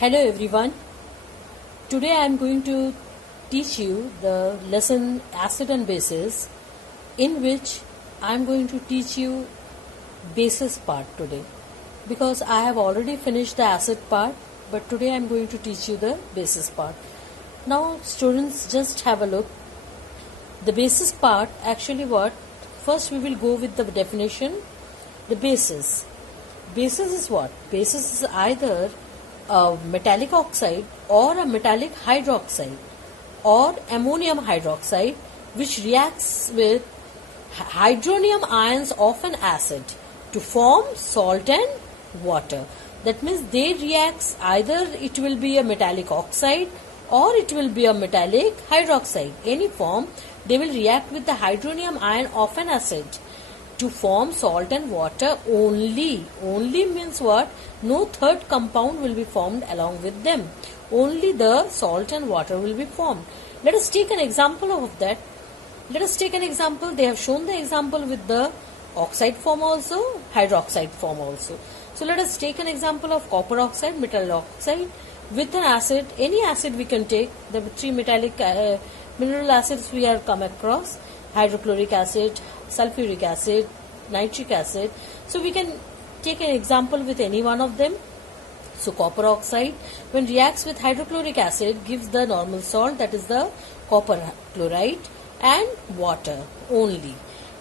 Hello everyone. Today I am going to teach you the lesson acid and bases, in which I am going to teach you bases part today, because I have already finished the acid part, but today I am going to teach you the bases part. Now students, just have a look. The bases part, actually what? First we will go with the definition. The bases. Bases is what? Bases is either a metallic oxide or a metallic hydroxide or ammonium hydroxide, which reacts with hydronium ions of an acid to form salt and water. That means they react, either it will be a metallic oxide or it will be a metallic hydroxide. Any form, they will react with the hydronium ion of an acid to form salt and water only. Only means what? No third compound will be formed along with them. Only the salt and water will be formed. Let us take an example of that. Let us take an example. They have shown the example with the oxide form also, hydroxide form also. So let us take an example of copper oxide, metal oxide with an acid. Any acid we can take. The three metallic mineral acids we have come across: hydrochloric acid, sulfuric acid, nitric acid. So we can take an example with any one of them. So copper oxide, when reacts with hydrochloric acid, gives the normal salt, that is the copper chloride, and water only.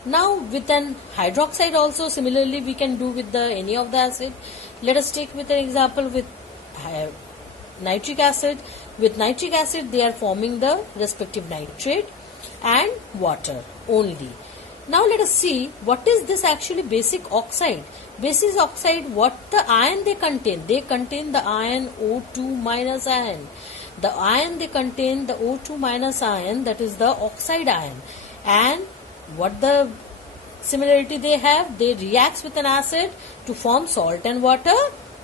Now with an hydroxide also similarly we can do with the any of the acid. Let us take with an example with nitric acid. With nitric acid they are forming the respective nitrate and water only. Now let us see what is this actually basic oxide. Basis oxide, what the ion they contain? They contain the ion O2 minus ion. The ion they contain the O2 minus ion, that is the oxide ion. And what the similarity they have? They reacts with an acid to form salt and water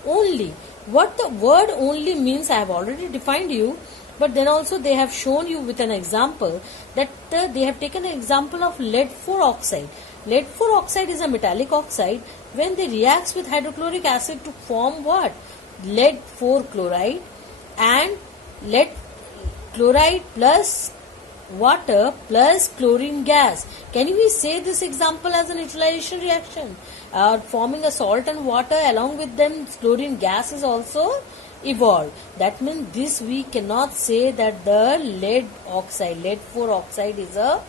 only. What the word only means I have already defined you. But then also they have shown you with an example that they have taken an example of lead 4 oxide. Lead 4 oxide is a metallic oxide. When they reacts with hydrochloric acid to form what? Lead 4 chloride, and lead chloride plus water plus chlorine gas. Can we say this example as a neutralization reaction? Forming a salt and water, along with them chlorine gas is also evolved. That means this we cannot say that the lead oxide, lead 4 oxide is a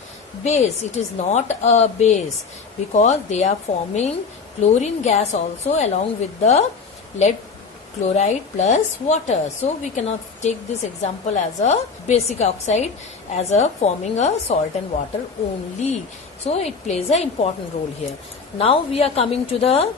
base. It is not a base, because they are forming chlorine gas also along with the lead chloride plus water. So we cannot take this example as a basic oxide, as a forming a salt and water only. So it plays an important role here. Now we are coming to the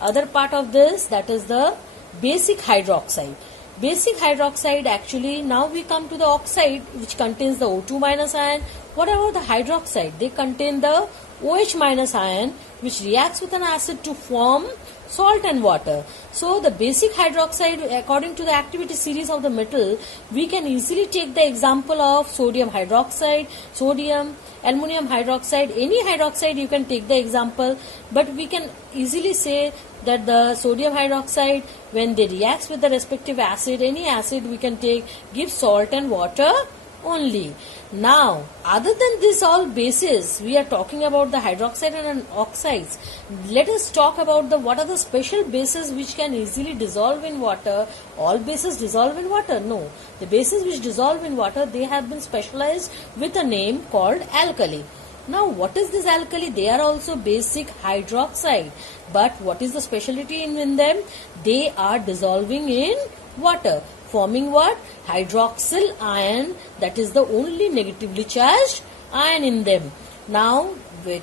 other part of this, that is the basic hydroxide. Basic hydroxide, actually now we come to the oxide which contains the O2 minus ion. What about the hydroxide? They contain the OH minus ion, which reacts with an acid to form salt and water. So the basic hydroxide, according to the activity series of the metal, we can easily take the example of sodium hydroxide, sodium, aluminum hydroxide, any hydroxide you can take the example. But we can easily say that the sodium hydroxide, when they reacts with the respective acid, any acid we can take, gives salt and water only. Now, other than this all bases, we are talking about the hydroxide and oxides. Let us talk about the what are the special bases which can easily dissolve in water. All bases dissolve in water? No. The bases which dissolve in water, they have been specialized with a name called alkali. Now, what is this alkali? They are also basic hydroxide. But what is the specialty in them? They are dissolving in water, forming what? Hydroxyl ion, that is the only negatively charged ion in them. Now,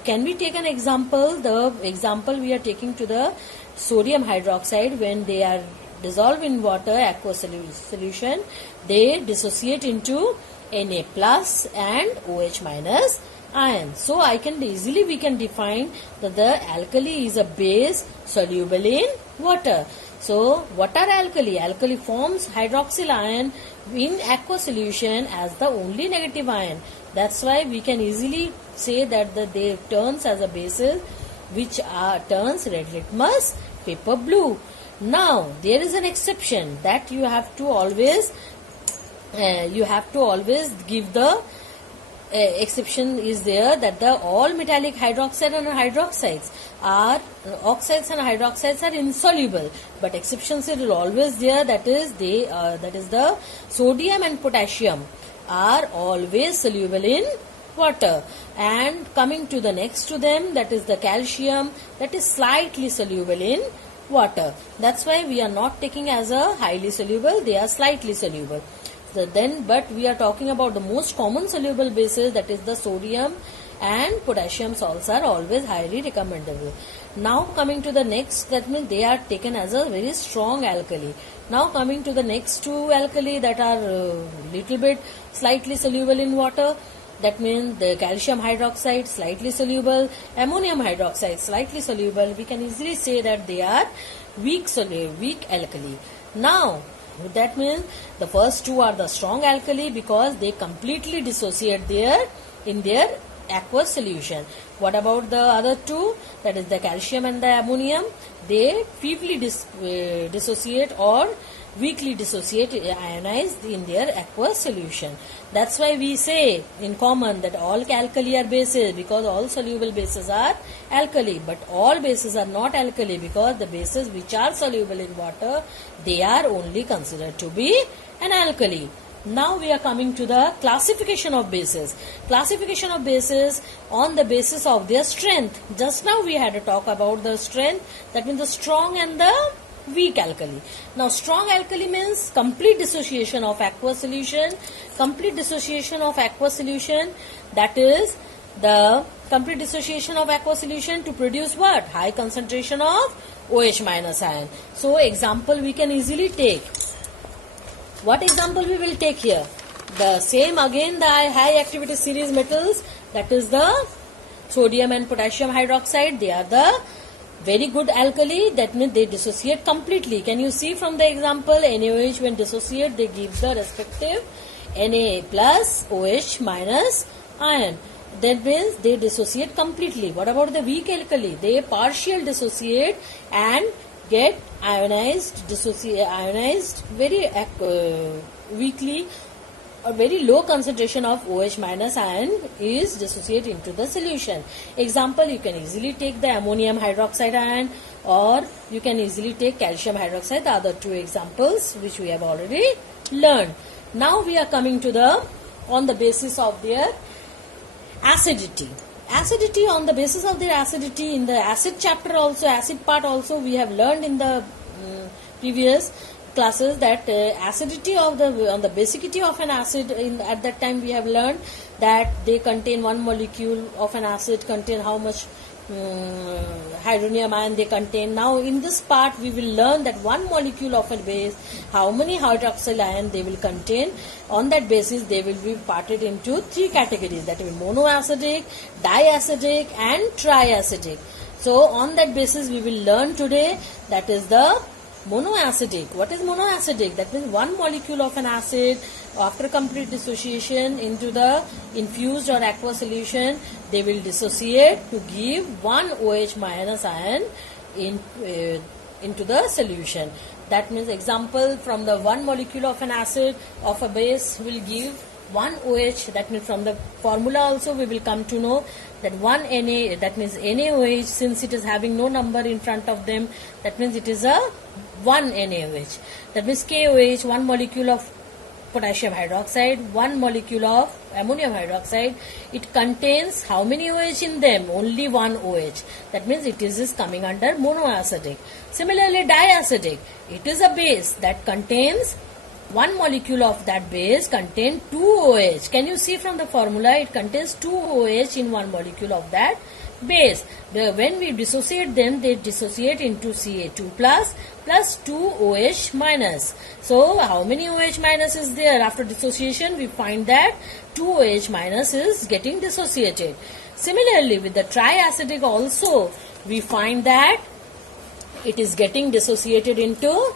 can we take an example? The example we are taking to the sodium hydroxide, when they are dissolved in water, aqueous solution, they dissociate into Na plus and OH minus ion. So I can easily, we can define that the alkali is a base soluble in water. So what are alkali? Alkali forms hydroxyl ion in aqueous solution as the only negative ion. That's why we can easily say that they turns as a basis which turns red litmus paper blue. Now there is an exception that you have to always give the exception is there, that the all metallic hydroxide and hydroxides are oxides and hydroxides are insoluble, but exceptions are always there, that is the sodium and potassium are always soluble in water. And coming to the next to them, that is the calcium, that is slightly soluble in water. That's why we are not taking as a highly soluble, they are slightly soluble. But we are talking about the most common soluble bases, that is the sodium and potassium salts are always highly recommendable. Now coming to the next, that means they are taken as a very strong alkali. Now coming to the next two alkali that are little bit slightly soluble in water, that means the calcium hydroxide slightly soluble, ammonium hydroxide slightly soluble. We can easily say that they are weak alkali. Now that means the first two are the strong alkali because they completely dissociate in their aqueous solution. What about the other two, that is the calcium and the ammonium? They feebly dissociate or weakly dissociate, ionized in their aqueous solution. That's why we say in common that all alkali are bases, because all soluble bases are alkali, but all bases are not alkali, because the bases which are soluble in water, they are only considered to be an alkali. Now we are coming to the classification of bases. Classification of bases on the basis of their strength. Just now we had a talk about the strength, that means the strong and the weak alkali. Now strong alkali means complete dissociation of aqueous solution. Complete dissociation of aqueous solution, that is the complete dissociation of aqueous solution to produce what? High concentration of OH minus ion. So example we can easily take. What example we will take here? The same again, the high activity series metals, that is the sodium and potassium hydroxide. They are the very good alkali, that means they dissociate completely. Can you see from the example, NaOH when dissociate, they give the respective Na plus OH minus ion. That means they dissociate completely. What about the weak alkali? They partial dissociate and get ionized very weakly. A very low concentration of OH minus ion is dissociated into the solution. Example, you can easily take the ammonium hydroxide ion, or you can easily take calcium hydroxide, the other two examples which we have already learned. Now we are coming to on the basis of their acidity. Acidity, on the basis of their acidity, in the acid chapter also, acid part also, we have learned in the previous classes that acidity of on the basicity of an acid, at that time we have learned that they contain one molecule of an acid contain how much hydronium ion they contain. Now in this part we will learn that one molecule of a base, how many hydroxyl ion they will contain. On that basis they will be parted into three categories, that will be monoacidic, diacidic and triacidic. So on that basis we will learn today, that is the monoacidic. What is monoacidic? That means one molecule of an acid, after complete dissociation into the infused or aqueous solution, they will dissociate to give one OH minus ion into the solution. That means example, from the one molecule of an acid of a base will give one OH. That means from the formula also we will come to know that one Na, that means NaOH, since it is having no number in front of them, that means it is a one NaOH. That means KOH, one molecule of potassium hydroxide, one molecule of ammonium hydroxide. It contains how many OH in them? Only one OH. That means it is coming under monoacidic. Similarly, diacidic. It is a base that contains one molecule of that base contain two OH. Can you see from the formula? It contains two OH in one molecule of that base. When we dissociate them, they dissociate into Ca2 plus 2 OH minus. So how many OH minus is there? After dissociation we find that 2 OH minus is getting dissociated. Similarly with the triacidic also we find that it is getting dissociated into.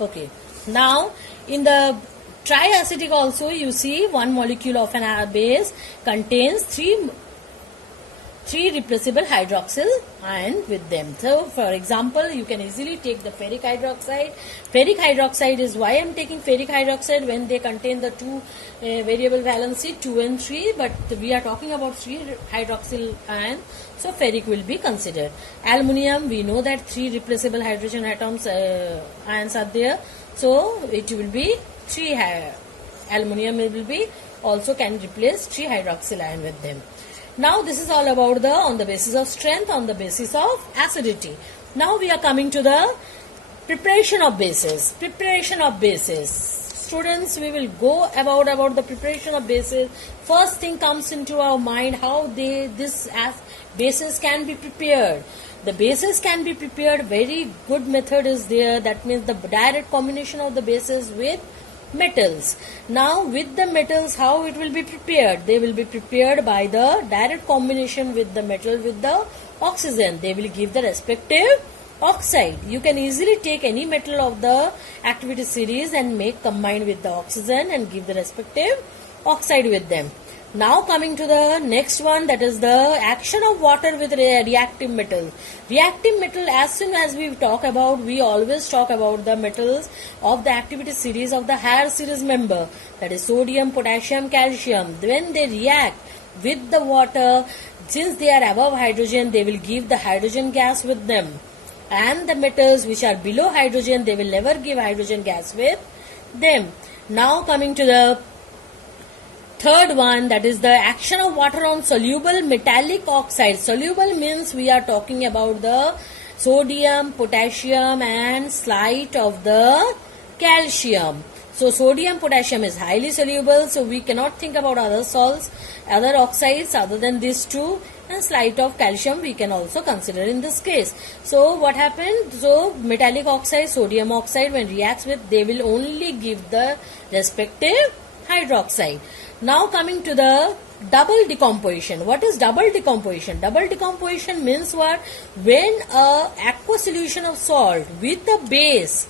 Okay, now in the triacidic also you see one molecule of an base contains three 3 replaceable hydroxyl ion with them. So for example, you can easily take the ferric hydroxide. Ferric hydroxide is why I am taking ferric hydroxide when they contain the 2 variable valency 2 and 3, but we are talking about 3 hydroxyl ion, so ferric will be considered. Aluminium, we know that 3 replaceable hydrogen atoms ions are there, so it will be 3 aluminium will be also can replace 3 hydroxyl ion with them. Now this is all about the on the basis of strength, on the basis of acidity. Now we are coming to the preparation of bases. Preparation of bases. Students, we will go about the preparation of bases. First thing comes into our mind how this bases can be prepared. The bases can be prepared. Very good method is there. That means the direct combination of the bases with metals. Now with the metals, how it will be prepared? They will be prepared by the direct combination with the metal with the oxygen. They will give the respective oxide. You can easily take any metal of the activity series and make combine with the oxygen and give the respective oxide with them. Now coming to the next one, that is the action of water with reactive metal. Reactive metal, as soon as we talk about, we always talk about the metals of the activity series of the higher series member, that is sodium, potassium, calcium. When they react with the water, since they are above hydrogen, they will give the hydrogen gas with them. And the metals which are below hydrogen, they will never give hydrogen gas with them. Now coming to the third one, that is the action of water on soluble metallic oxide. Soluble means we are talking about the sodium, potassium and slight of the calcium. So sodium, potassium is highly soluble, so we cannot think about other salts, other oxides other than these two, and slight of calcium we can also consider in this case. So what happened? So metallic oxide, sodium oxide, when reacts with, they will only give the respective hydroxide. Now coming to the double decomposition. What is double decomposition? Double decomposition means what? When a aqueous solution of salt with a base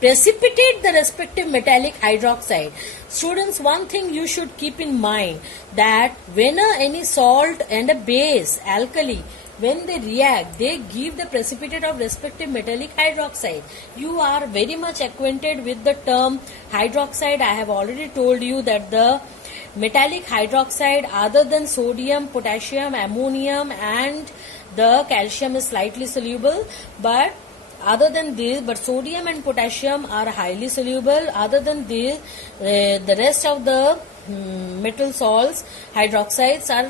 precipitate the respective metallic hydroxide. Students, one thing you should keep in mind, that when any salt and a base, alkali, when they react, they give the precipitate of respective metallic hydroxide. You are very much acquainted with the term hydroxide. I have already told you that the metallic hydroxide other than sodium, potassium, ammonium and the calcium is slightly soluble, but other than this, but sodium and potassium are highly soluble. Other than this, the rest of the metal salts, hydroxides are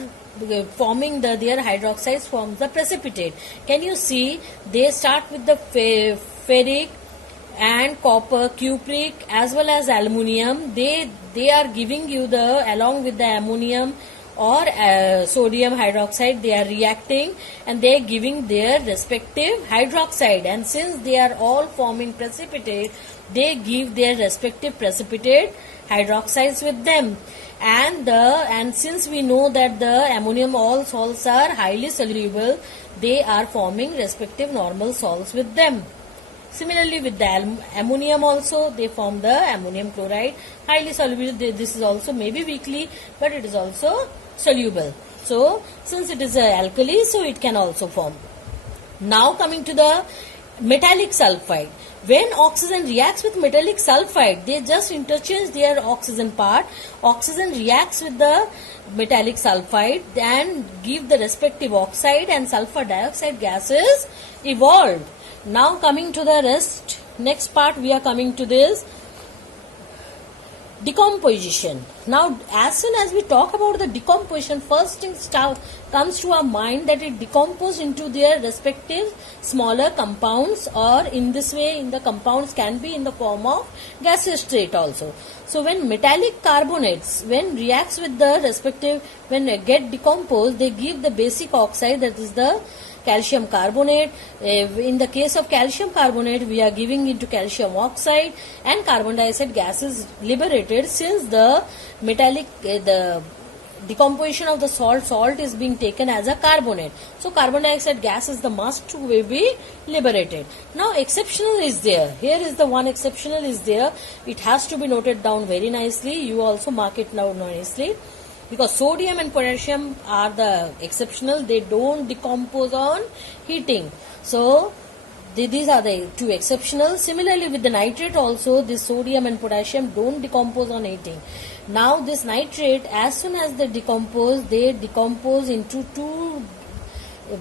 forming their hydroxides forms the precipitate. Can you see? They start with the ferric and copper, cupric as well as aluminium. They are giving you the, along with the ammonium or sodium hydroxide, they are reacting and they are giving their respective hydroxide, and since they are all forming precipitate, they give their respective precipitate hydroxides with them. And since we know that the ammonium all salts are highly soluble, they are forming respective normal salts with them. Similarly with the ammonium also, they form the ammonium chloride, highly soluble. This is also maybe weakly, but it is also soluble. So since it is a alkali, so it can also form. Now coming to the metallic sulfide. When oxygen reacts with metallic sulfide, they just interchange their oxygen part. Oxygen reacts with the metallic sulfide and give the respective oxide, and sulfur dioxide gas is evolved. Now coming to the next part, we are coming to this decomposition. Now as soon as we talk about the decomposition, first thing comes to our mind that it decomposes into their respective smaller compounds, or in this way in the compounds can be in the form of gaseous state also. So when metallic carbonates, when reacts with the respective, when they get decomposed, they give the basic oxide, that is the calcium carbonate. In the case of calcium carbonate, we are giving into calcium oxide, and carbon dioxide gas is liberated. Since the metallic, the decomposition of the salt is being taken as a carbonate, so carbon dioxide gas is the must to be liberated. Now exceptional is there. Here is the one exceptional is there. It has to be noted down very nicely. You also mark it now nicely. because sodium and potassium are the exceptional, they don't decompose on heating. So these are the two exceptional. Similarly with the nitrate also, this sodium and potassium don't decompose on heating. Now this nitrate, as soon as they decompose into two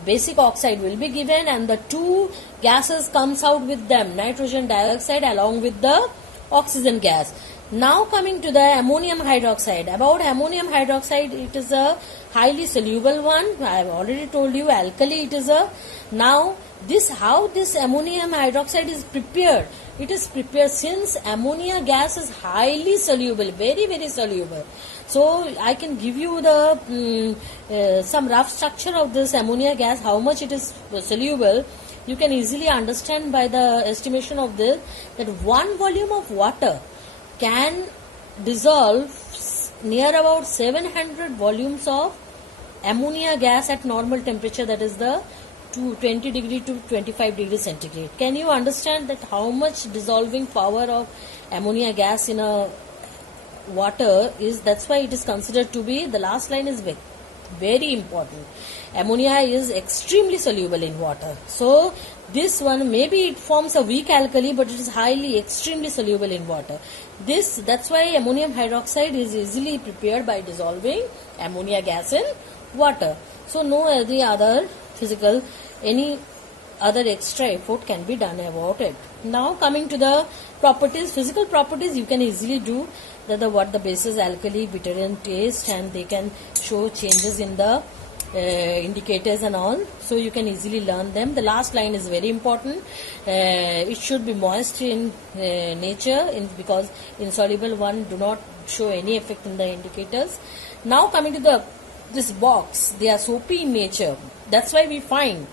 basic oxide will be given, and the two gases comes out with them, nitrogen dioxide along with the oxygen gas. Now coming to the ammonium hydroxide. About ammonium hydroxide, it is a highly soluble one. I have already told you, alkali it is a. Now how this ammonium hydroxide is prepared? It is prepared since ammonia gas is highly soluble, very very soluble. So I can give you the some rough structure of this ammonia gas, how much it is soluble. You can easily understand by the estimation of this, that 1 volume of water can dissolve near about 700 volumes of ammonia gas at normal temperature, that is the 20 degree to 25 degree centigrade. Can you understand that how much dissolving power of ammonia gas in a water is? That's why it is considered to be, the last line is very important. Ammonia is extremely soluble in water. So this one, maybe it forms a weak alkali, but it is highly extremely soluble in water. That's why ammonium hydroxide is easily prepared by dissolving ammonia gas in water. So no any other extra effort can be done about it. Now coming to the properties, physical properties, you can easily do what the bases alkali, bitter in taste, and they can show changes in the indicators and all. So you can easily learn them. The last line is very important. It should be moist in nature, because insoluble one do not show any effect in the indicators. Now coming to this box, they are soapy in nature. That's why we find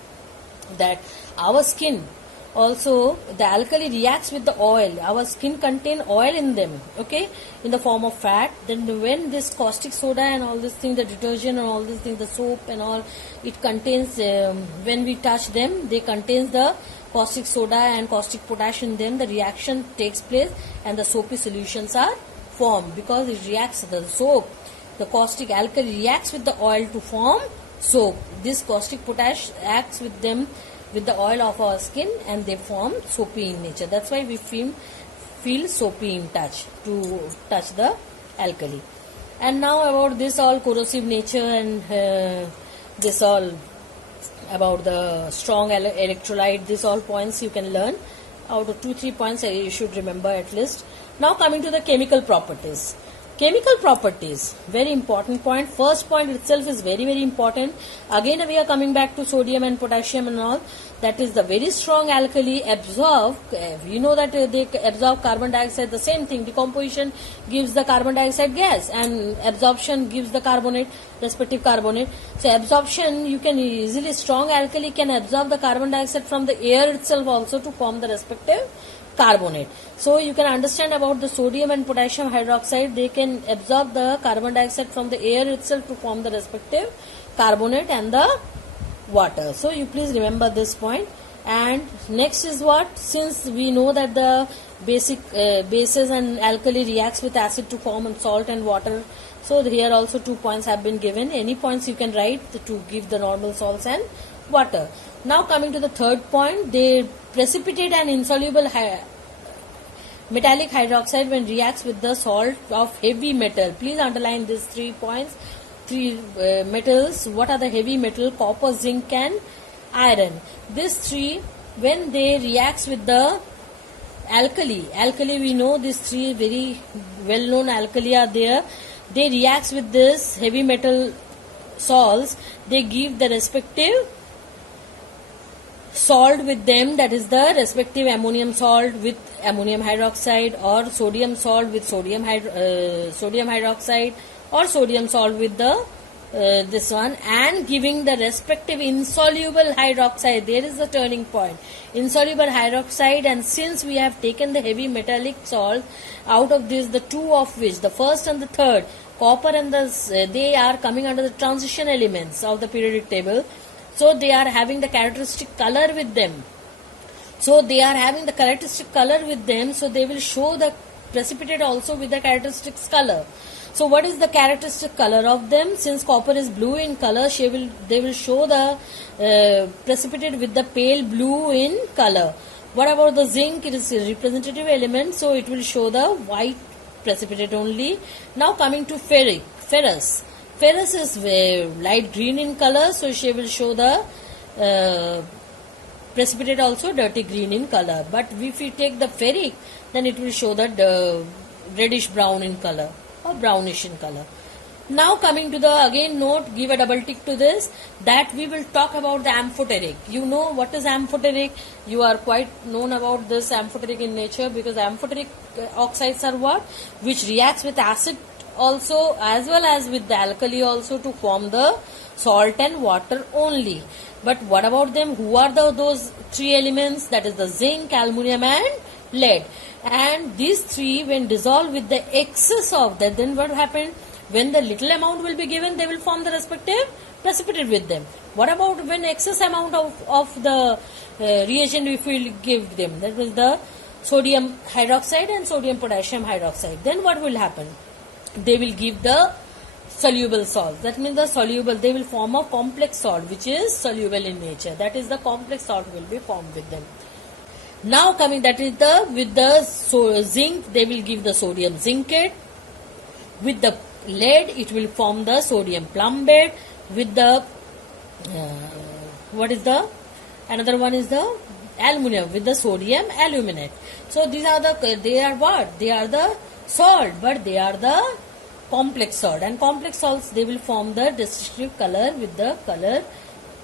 that our skin also, the alkali reacts with the oil. Our skin contain oil in them, okay, in the form of fat. Then when this caustic soda and all this thing, the detergent and all this thing, the soap and all, it contains, when we touch them, they contains the caustic soda and caustic potash in them. The reaction takes place and the soapy solutions are formed, because it reacts, the soap, the caustic alkali reacts with the oil to form soap. This caustic potash acts with them, with the oil of our skin, and they form soapy in nature. That's why we feel soapy in touch, to touch the alkali. And now about this all corrosive nature and this all about the strong electrolyte, this all points you can learn. Out of 2-3 points you should remember at least. Now coming to the chemical properties. Chemical properties, very important point. First point itself is very very important. Again we are coming back to sodium and potassium and all. That is the very strong alkali absorb. You know that they absorb carbon dioxide. The same thing. Decomposition gives the carbon dioxide gas, and absorption gives the carbonate, respective carbonate. So absorption, you can easily, strong alkali can absorb the carbon dioxide from the air itself also to form the respective carbonate. So you can understand about the sodium and potassium hydroxide, they can absorb the carbon dioxide from the air itself to form the respective carbonate and the water. So you please remember this point. And next is what, since we know that the basic bases and alkali reacts with acid to form salt and water, so here also 2 points have been given. Any points you can write to give the normal salts and water. Now coming to the third point, they precipitate an insoluble metallic hydroxide when reacts with the salt of heavy metal. Please underline these 3 points. 3 metals. What are the heavy metal? Copper, zinc and iron. These 3, when they reacts with the alkali we know these 3 very well known alkali are there. They reacts with this heavy metal salts. They give the respective salt with them, that is the respective ammonium salt with ammonium hydroxide, or sodium salt with sodium hydroxide, or sodium salt with the this one, and giving the respective insoluble hydroxide. There is the turning point, insoluble hydroxide. And since we have taken the heavy metallic salt, out of this the 2 of which, the first and the third, copper and they are coming under the transition elements of the periodic table. So they are having the characteristic color with them. So they will show the precipitate also with the characteristics color. So what is the characteristic color of them? Since copper is blue in color, they will show the precipitate with the pale blue in color. What about the zinc? It is a representative element, so it will show the white precipitate only. Now coming to ferrous. Ferrous is light green in color, so she will show the precipitate also dirty green in color. But if we take the ferric, then it will show the reddish brown in color or brownish in color. Now coming to the again note, give a double tick to this, that we will talk about the amphoteric. You know what is amphoteric? You are quite known about this amphoteric in nature, because amphoteric oxides are what? Which reacts with acid also as well as with the alkali also to form the salt and water only. But what about them? Who are those three elements? That is the zinc, aluminum and lead. And these three, when dissolved with the excess of that, then what happened? When the little amount will be given, they will form the respective precipitate with them. What about when excess amount of the reagent if we will give them? That was the sodium hydroxide and sodium potassium hydroxide. Then what will happen? They will give the soluble salt. That means they will form a complex salt which is soluble in nature. That is the complex salt will be formed with them. Now coming, that is with the zinc, they will give the sodium zincate. With the lead, it will form the sodium plumbate. With the another one is the aluminum, with the sodium aluminate. So they are what? They are the salt, but they are the complex salt, and complex salts, they will form the distinctive color with the color,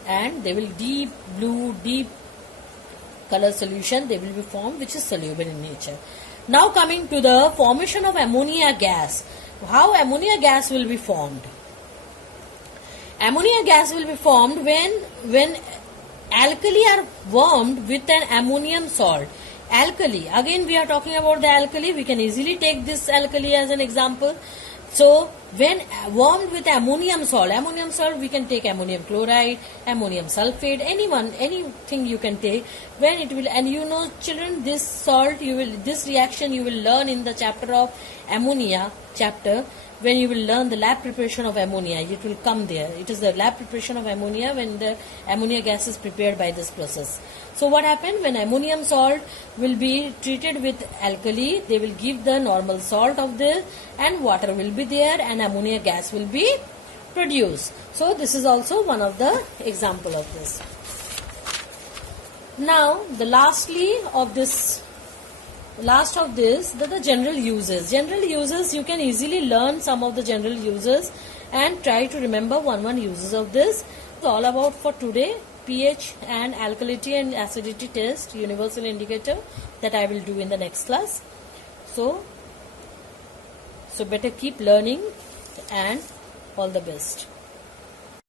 and they will deep color solution they will be formed, which is soluble in nature. Now coming to the formation of ammonia gas. How ammonia gas will be formed? Ammonia gas will be formed when alkali are warmed with an ammonium salt. Alkali, again we are talking about the alkali, we can easily take this alkali as an example. So when warmed with ammonium salt we can take ammonium chloride, ammonium sulfate, anything you can take. When it will, and you know children, this reaction you will learn in the chapter of ammonia chapter, when you will learn the lab preparation of ammonia, it will come there. It is the lab preparation of ammonia when the ammonia gas is prepared by this process. So what happened? When ammonium salt will be treated with alkali, they will give the normal salt of this, and water will be there, and ammonia gas will be produced. So this is also one of the example of this. Now the last of this, the general uses. General uses, you can easily learn some of the general uses and try to remember one uses of this. It's all about for today. pH and alkalinity and acidity test, universal indicator, that I will do in the next class. So better keep learning, and all the best.